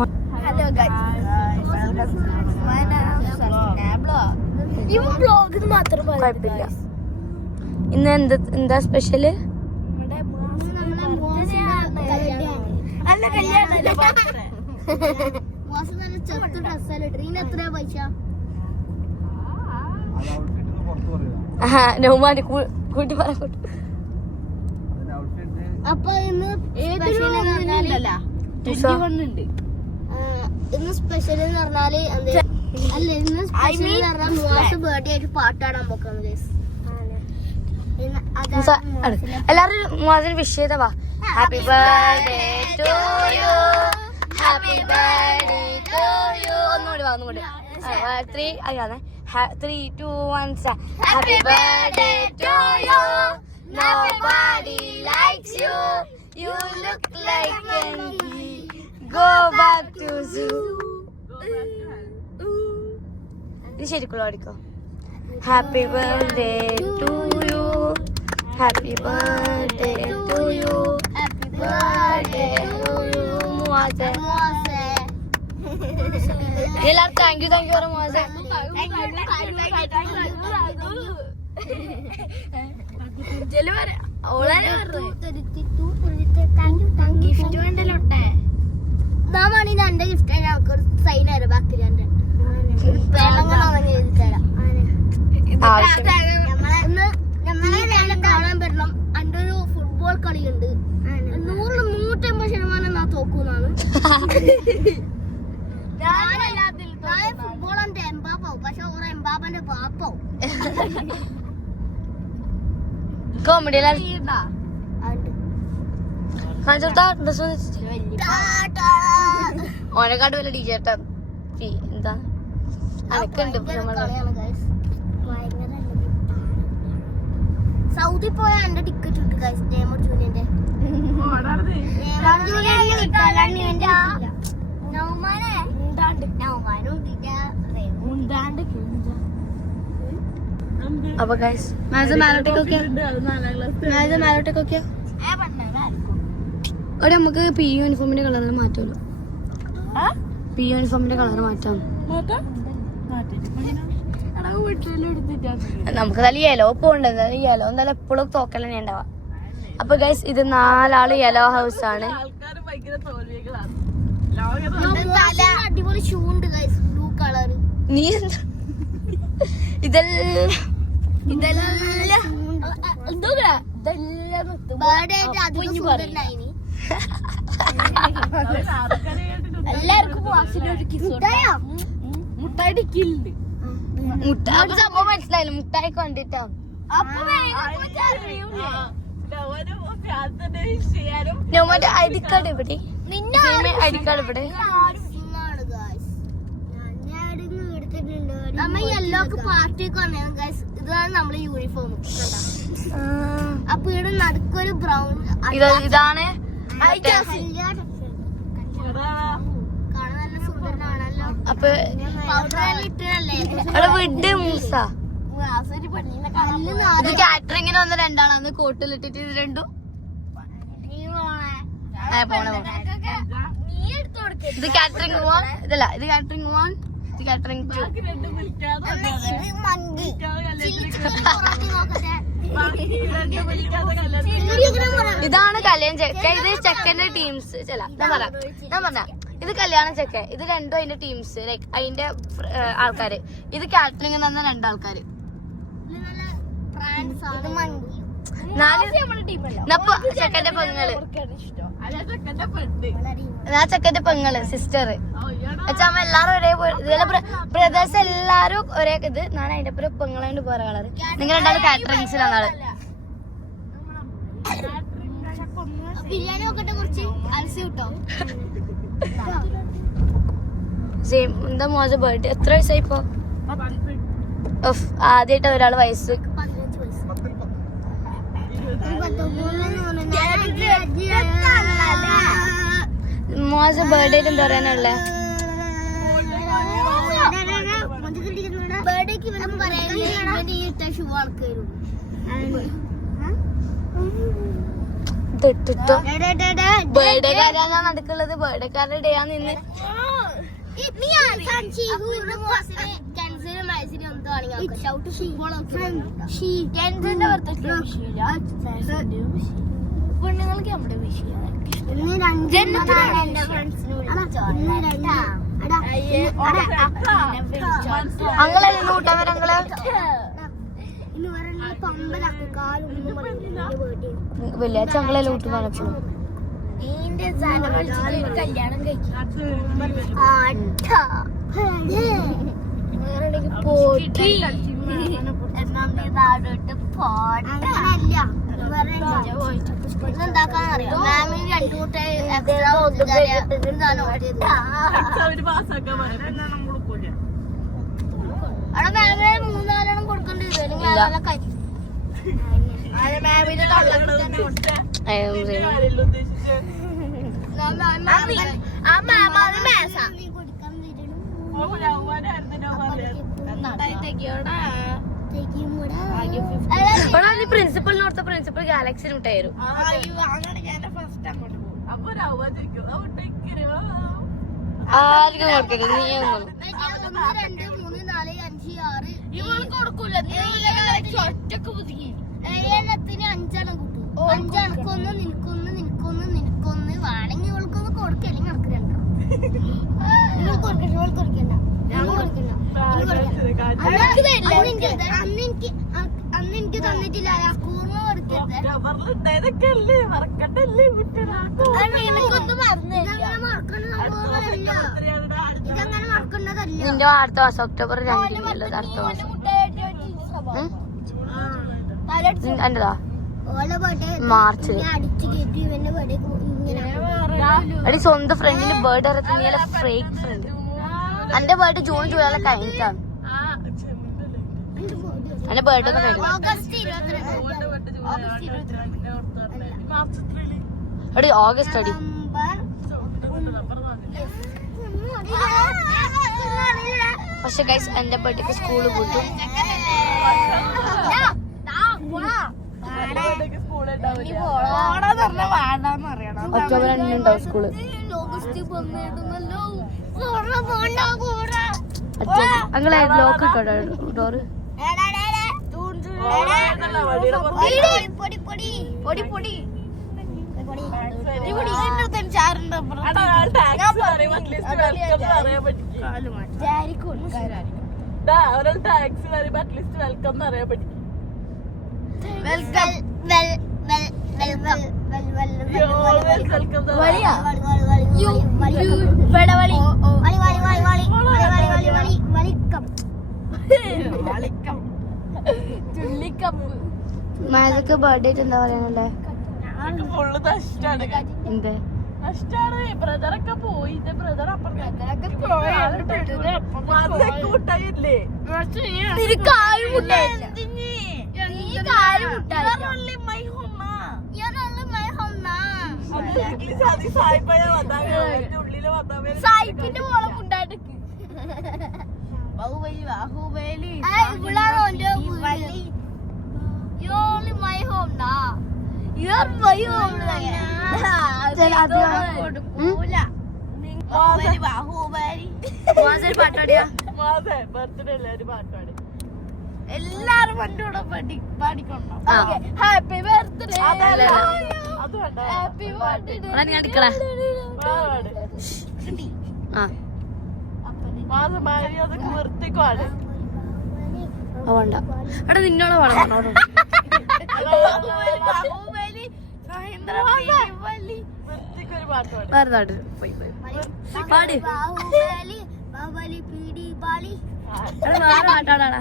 Hello vlog മാത്രം കുഴപ്പമില്ല. ഇന്ന് എന്താ സ്പെഷ്യല്? നൗമാന് കൂട്ടി പറ. അപ്പൊ ഇന്ന് സ്പെഷ്യൽ എന്ന് പറഞ്ഞാല് അല്ല, ഇന്ന് സ്പെഷ്യൽ എന്ന് പറഞ്ഞാൽ മുവാസ് ബർത്ത്ഡേ ആയിട്ട് പാട്ടാടാൻ പോക്കാണ്. എല്ലാരും മുവാസിന് വിഷ് ചെയ്തവാ. Happy birthday to you, happy birthday to you. ഒന്നുകൂടി വാ, ഒന്നുകൂടി. 3, 2, 1. Happy birthday to you. Nobody likes you. You look like an go back to zoo. ഇത് ശരിക്കുള്ള ഓടിക്കോ. Happy birthday to you. Happy birthday to you. Happy birthday to you. മുവാസെ എല്ലാവരും thank you പറ മുവാസെ. Gift വേണ്ടല്ലോട്ടെ. എന്റെ gift ഞങ്ങൾക്ക് ഒരു sign ആയിരുന്നു ബാക്കിൽ. കാണാൻ പറ്റണം. എന്റെ ഒരു ഫുട്ബോൾ കളിയുണ്ട്. 100-150% എന്നാ തോക്കുന്നാണ്. ഫുട്ബോൾ എന്റെ എംബാപ്പാവും, പക്ഷെ ഒരു എംബാപ്പന്റെ പാപ്പാവും. കോമഡി ഓനെക്കാട്ട് വല്ല ടീച്ചേർട്ടാ എന്താ അനക്കുണ്ട്. സൗദി പോയ എന്റെ ടിക്കറ്റ് കിട്ടും ഗൈസ്. നെയ്മർ ജൂനിയറിന്റെ അപ്പൊ ഗൈസ് അവിടെ നമുക്ക് പി യൂണിഫോമിന്റെ കളറിൽ മാറ്റുമല്ലോ. പി യൂണിഫോമിന്റെ കളർ മാറ്റാം. നമുക്ക് നല്ല യെല്ലോ പോണ്ടത്. യെല്ലോ എന്തായാലും എപ്പോഴും തോക്കൽ തന്നെ ഉണ്ടാവാ. അപ്പൊ ഗൈസ് ഇത് 4 ആള് യെല്ലോ ഹൗസ് ആണ്. അടിപൊളി ഷൂ ഉണ്ട് ഗൈസ്, ബ്ലൂ കളർ. നീ ഇതെല്ലാം എല്ലാവർക്കും മുട്ടായി സംഭവം മനസ്സിലായില്ല. മുട്ടായി കണ്ടിട്ടാ ഐ ഡി കാർഡ് ഇവിടെ. ഐ ഡി കാർഡ് ഇവിടെ. യെല്ലോക്ക് പാർട്ടിക്ക് വന്നേരം ഗൈസ്. ഇതാണ് നമ്മളെ യൂണിഫോം. അപ്പൊ ഇവിടെ നടുക്കൊരു ബ്രൗൺ. ഇതാണ് അപ്പൊ വിഡ് മൂസ. ഇത് കാറ്ററിങ്ങിന് വന്ന 2 ആളാണ്. കോട്ടിലിട്ടിട്ട് ഇത് രണ്ടും ഇത് കാറ്ററിംഗ് 1. ഇതല്ല, ഇത് കാറ്ററിംഗ് 1, ഇത് കാറ്ററിംഗ് 2. ഇതാണ് കല്യാണം ചെക്ക. ഇത് ചെക്കന്റെ ടീംസ്. ഞാൻ പറഞ്ഞ ഇത് കല്യാണം ചെക്ക. ഇത് രണ്ടും അതിന്റെ ടീംസ്, ലൈക്ക് അതിന്റെ ആൾക്കാര്. ഇത് കാറ്ററിംഗ് എന്ന് പറഞ്ഞ 2 ആൾക്കാര്. 4 ചെക്കന്റെ പെങ്ങള്. ആ ചെക്കന്റെ പെങ്ങള് സിസ്റ്റർ വെച്ചാൽ എല്ലാരും ഒരേപോലെ. ഇതുപോലെ ബ്രദേഴ്സ് എല്ലാരും ഒരേ ഇത്. ഞാൻ അതിന്റെ പേര് പെങ്ങളായിട്ട് വേറെ കളറ്. നിങ്ങൾ 2 ആള് കാറ്ററിംഗ്സിലാണ് ആള്. ബിരിയാണി നോക്കട്ടെ കുറച്ച് അലസി കിട്ടോ. എന്താ മോശ ബർത്ത്ഡേ എത്ര വയസ്സായി ഇപ്പൊ? ആദ്യമായിട്ട് ഒരാള് വയസ്സ്. മോശ ബർത്ത്ഡേ എന്താ പറയാനുള്ളേ? ഇട്ടിട്ടോ ബേർഡേക്കാരാണ് നടക്കുള്ളത്. ബേർഡേക്കാരുടെ ഡേ ആണ് ഇന്ന്. പെണ്ണുങ്ങൾക്ക് നമ്മുടെ വിഷയം അങ്ങളല്ലേ കൂട്ടാവരങ്ങള് വെള്ളിയാഴ്ച അങ്ങളെല്ലാം കൂട്ടി നടക്കണം. കല്യാണം എന്താക്കാന്നറിയോ മാമിന് രണ്ടു കൂട്ടം അവിടെ മാമിന് മൂന്നാലെണ്ണം കൊടുക്കേണ്ടി വരും. മാമിന് ആ മാമ മേസ പ്രിൻസിപ്പലിനോടത്ത പ്രിൻസിപ്പൽ ഗാലക്സിന് വിട്ടായിരുന്നു. ആർക്കും കൊടുക്കരുത്. നീ ഒന്നും 1 2 3 4 5 6 കൊടുക്കൂല. ഏഴെണ്ണത്തിന് 5 എണ്ണം കിട്ടും. 5 എണക്കൊന്ന് നിനക്കൊന്ന് നിനക്കൊന്ന് നിനക്കൊന്ന് വേണമെങ്കിൽ ഇവൾക്കൊന്ന് കൊടുക്കല്ലെങ്കിൽ നമുക്ക് രണ്ടോ കൊടുക്കണ്ട കൊടുക്കണ്ട അന്ന് എനിക്ക് തന്നിട്ടില്ല. സ്കൂളിന് കൊടുക്കരുത്. ഇതങ്ങനെ മറക്കേണ്ടതല്ല. നിന്റെ അടുത്ത മാസം ഒക്ടോബർ 2 അടുത്ത മാസം എന്റെതാ മാർച്ചില്. എടി സ്വന്തം ഫ്രണ്ടിന് ബേർഡ് ഇറക്കുന്നില്ല. Fake friend. എന്റെ ബേർഡ് ജൂൺ ജൂലൈ കഴിഞ്ഞിട്ടാണ്. എന്റെ ബേർഡ് ഒന്നും കഴിഞ്ഞു. എടി ഓഗസ്റ്റ് അടി. പക്ഷെ ഗൈസ് എന്റെ ബേർഡേക്ക് സ്കൂള് കൂട്ടും. ഒക്ടോബർ 2 ഉണ്ടാവും സ്കൂള്. അങ്ങനെ ലോക്ക് ഇട്ടോ ഡോറ്. മാജിക്ക് ബർത്ത്ഡേ എന്താ പറയാനല്ലേ? എന്ത് ബ്രദറൊക്കെ പോയി. ബ്രദർ സായിപ്പിന്റെ മോളെ മുണ്ടായിട്ട് Baahubali Baahubali You're my home na. You're my home na. എല്ലാരും പണ്ടൂടെ പാടിക്കൊണ്ടോ? Happy birthday. Happy birthday. വേണ്ട അവിടെ നിന്നോട് പാടാൻ പാട്ടാടാ.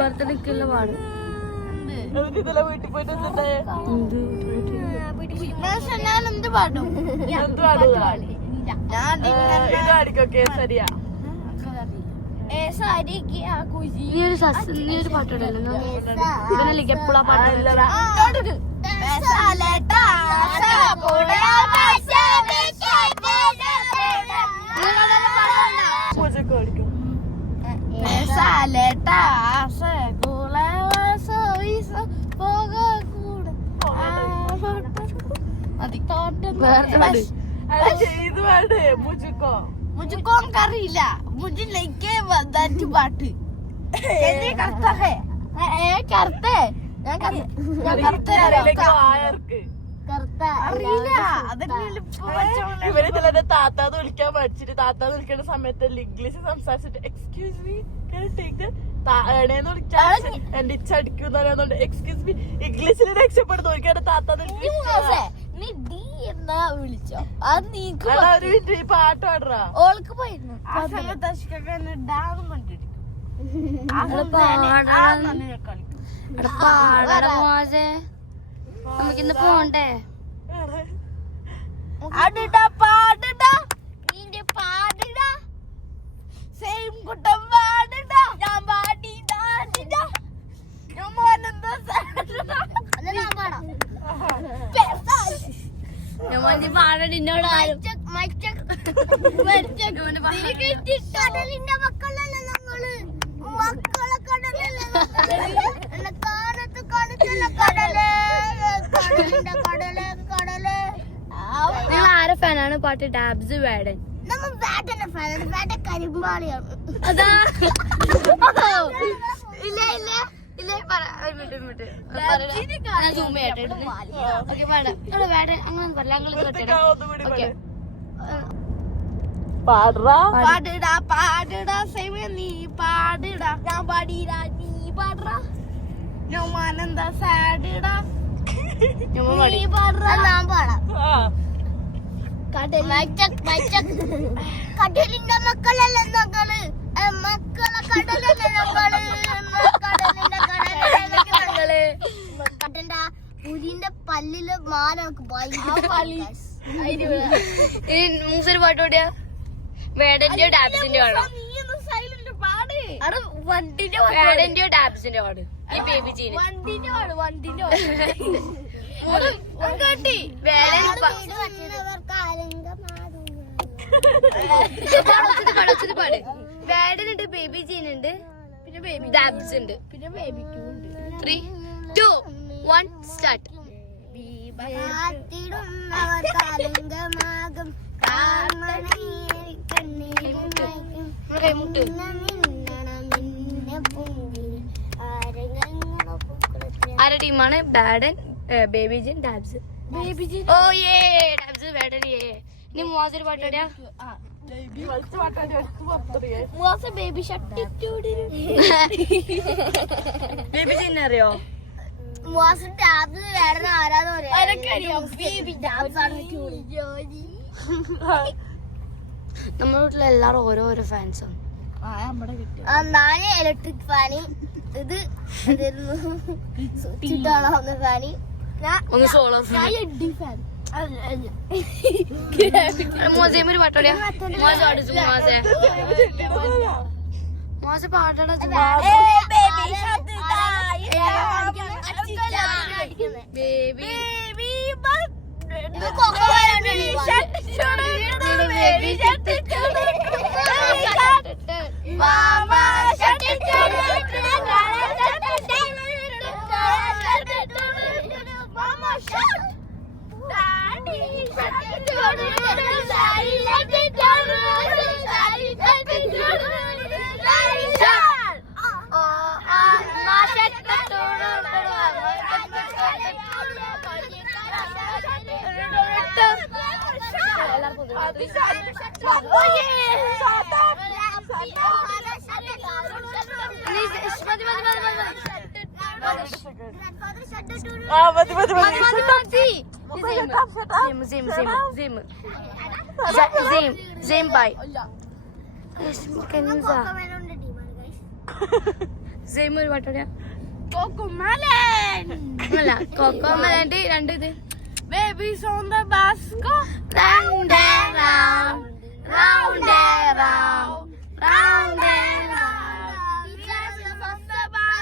ബർത്ത്ഡേക്കുള്ള പാട് വീട്ടിൽ പോയിട്ട് എന്ത് പാടും? നീ ഒരു പാട്ടുണ്ടല്ലോ ഇവനല്ലേ എപ്പോഴാ പാട്ട് मुझको അറിയില്ല मुझे लेके വന്നിട്ട് പാട്ട് करता है करते ഇവരെ താത്താന്ന് വിളിക്കാൻ പഠിച്ചിട്ട് താത്താന്ന് വിളിക്കേണ്ട സമയത്ത് ഇംഗ്ലീഷ് സംസാരിച്ചിട്ട് എക്സ്ക്യൂസ് മീ ഏണേന്ന് വിളിച്ചാൽ എന്റെ ഇച്ചടിക്കുന്നതുകൊണ്ട് എക്സ്ക്യൂസ് മീ ഇംഗ്ലീഷിൽ രക്ഷപ്പെടുന്നു നോക്കിയാണ് താത്താന്ന് നീ ഡി എന്നാ വിളിച്ചോ ഒരു മിനിറ്റ് ഈ പാട്ട് പാടുറാ ഓൾക്ക് പോയിരുന്നു ആ സമയത്ത് അശ്വനെ ഡാന്നും കണ്ടിരിക്കും നമുക്കിന്ന് പോണ്ടേ സെയിം കുട്ടം പാടിടാ ഞാൻ പാടിടാ പാടടിനോട് കടലിന്റെ മക്കളല്ല ഞങ്ങള് മക്കളെ കടലല്ല കാലത്ത് കളിച്ചല്ല കടല് കടലിന്റെ കടല് കടല് നിങ്ങൾ ആരെ ഫാനാണ് പാട്ട് ഡാബ്സ് വേടൻ നമ്മ വേട്ടന്റെ ഫാനാണ് വേട്ട കരിമ്പാളിയാണ് അതാ ഇല്ല ഇല്ല ഇല്ല ഒരു മിനിറ്റ് സൂം ചെയ്യട്ടെ ഓക്കെ വേണം ഇവിടെ വേടൻ അങ്ങനെ പറയില്ല ഞങ്ങൾ ഓക്കെ പാടുറാ പാടിടാ പാടിടാ സെയിം നീ പാടിടാ ഞാൻ പാടിടാ നീ പാടറാ ഞാൻ മാനെന്താ സാഡിടാ നീ പാടറാ ഞാൻ പാടാം കടലിന്റെ മക്കളല്ല ഞങ്ങള് മക്കളെ കടലല്ല ഞങ്ങള് കടലിന്റെ കടല് കടന്റെ പുലിന്റെ പല്ലില് മാനക്ക് മൂസൊരു പാട്ട് പാടിയാ വേടന്റെയോ ഡാബ്സിന്റെ പാടാം വേടന്റെയോ ഡാബ്സിന്റെ പാട് ഈ ബേബി ചീന് വണ്ടിന്റെ പാട് വേടനുണ്ട് ബേബി ജീനുണ്ട് പിന്നെ ബേബി ഡാബ്സ് ഉണ്ട് പിന്നെ ബേബി 3, 2, 1 സ്റ്റാർട്ട് ആരുടെ ടീമാണ് ബാഡൻ ബേബി ജിൻ ഡാബ്സ് ഓ യേ ഡാബ്സ് ബാഡൻ യേ ഇനി മൂവാസൊരു പാട്ട് പാടിയാ ബേബി ബേബി ജിൻ അറിയോ നമ്മുടെ വീട്ടിലെ എല്ലാരും ഓരോരോ ഫാൻസാണ് നാല് ഇലക്ട്രിക് ഫാന് ഇത് ചുറ്റാളാവുന്ന ഫാന് ഒന്ന് സോളോ ഫാൻ മോസേം ഒരു പാട്ടോടിയാ മോസ പാടിച്ചു മോസ പാട്ടടാ ബേബി ഒരു പാട്ടോടിയാ കോക്കോമലന്റെ രണ്ട് ഇത് Babies on the bus go round and round, round and round, round and round. Babies on the bus,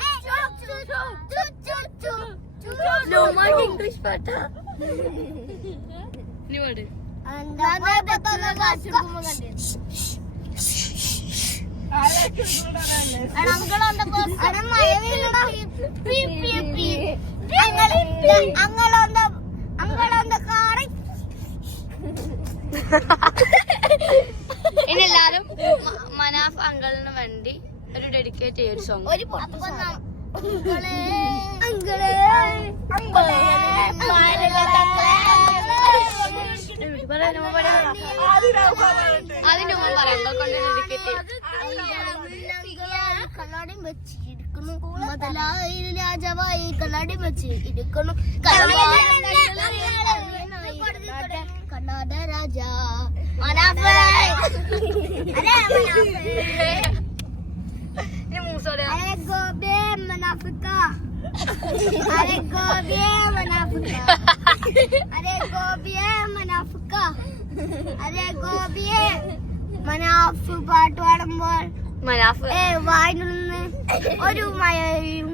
no, my English പാട്ട നീ പാട് ഇനി എല്ലാരും മനാഫ് അങ്കിളിന് വേണ്ടി ഒരു ഡെഡിക്കേറ്റ് ചെയ്യ ഒരു സോങ്. അതിന്റെ മുമ്പ് പറയാം കൊണ്ട് ഡെഡിക്കേറ്റ് കണ്ണാടി വെച്ചിരിക്കുന്നു മുതലായി രാജാവായി കണ്ണാടി വെച്ചിരിക്കുന്നു കണ്ണാട രാജ ഇനി മൂസോടെ अरे गोबे मनाफिका अरे गोबे मनाफिका अरे गोबे मनाफिका अरे गोबे മനാഫ് പാട്ട് പാടുമ്പോൾ മനാഫ് വായിൽ നിന്ന് ഒരു മഴയും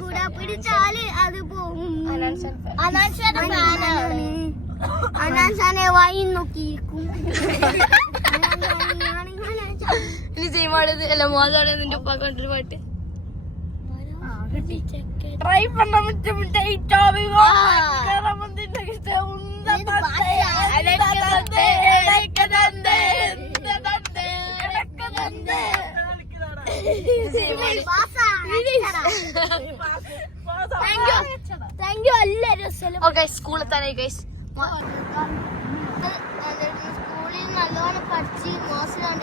കൂടെ പിടിച്ചാല് അത് പോകും. അനാൻസാനെ വായി നോക്കിയിരിക്കും. ഇനി ചെയ്യുമ്പോഴത് അല്ല മോശമാണ് നിന്റെ ഉപ്പ കൊണ്ടൊരു പാട്ട്. ട്രൈ பண்ண ഓക്കെ സ്കൂളിൽ തന്നെ ഗൈസ്. സ്കൂളിൽ നല്ലോണം പഠിച്ച് മോശം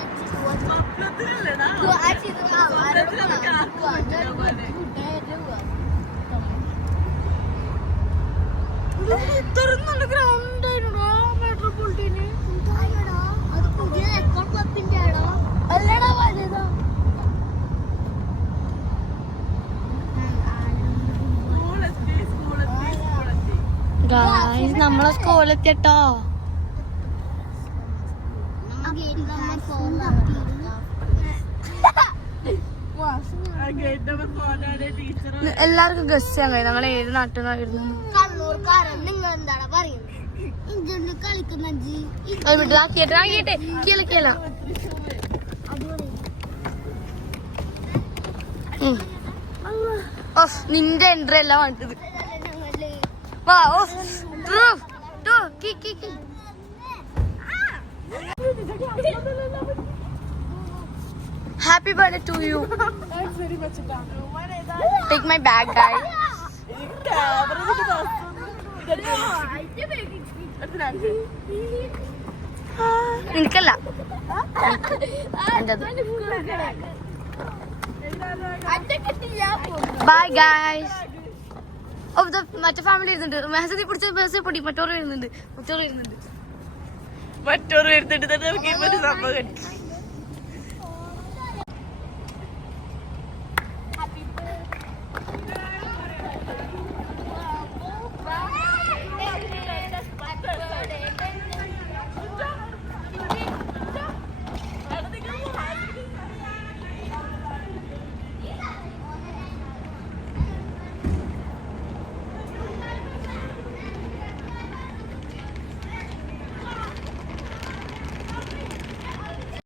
ഗ്രൗണ്ട് മെട്രോപൊളിറ്റീന് അത് പുതിയ റെക്കോർഡ് ക്ലബിന്റെ ആണോ അല്ലടാ വലുതാ. ഗൈസ് നമ്മളെ സ്കൂളിലെത്തിട്ടോ. എല്ലാവർക്കും ഗസ് ചെയ്യാൻ കഴിയും ഞങ്ങൾ ഏത് നാട്ടിൽ നിന്നായിരുന്നു. കണ്ണൂർക്കാരൻ നിങ്ങൾ എന്താണ് പറയുന്നത്? ഇന്ത്യയിൽ കളിക്കുന്ന നിന്റെ എൻട്രി അല്ല വേണ്ടത്. വാ happy birthday to you. Take my bag guys. എനിക്കല്ല ബൈ ഗൈസ്. മറ്റേ ഫാമിലി ഇരുന്നുണ്ട്. മെഹസതി പിടിച്ച ബസ് പൊടി മറ്റോറ് വരുന്നുണ്ട്. മറ്റൊരു വരുന്നുണ്ട്. നമുക്ക് ഇപ്പൊ ഒരു സംഭവം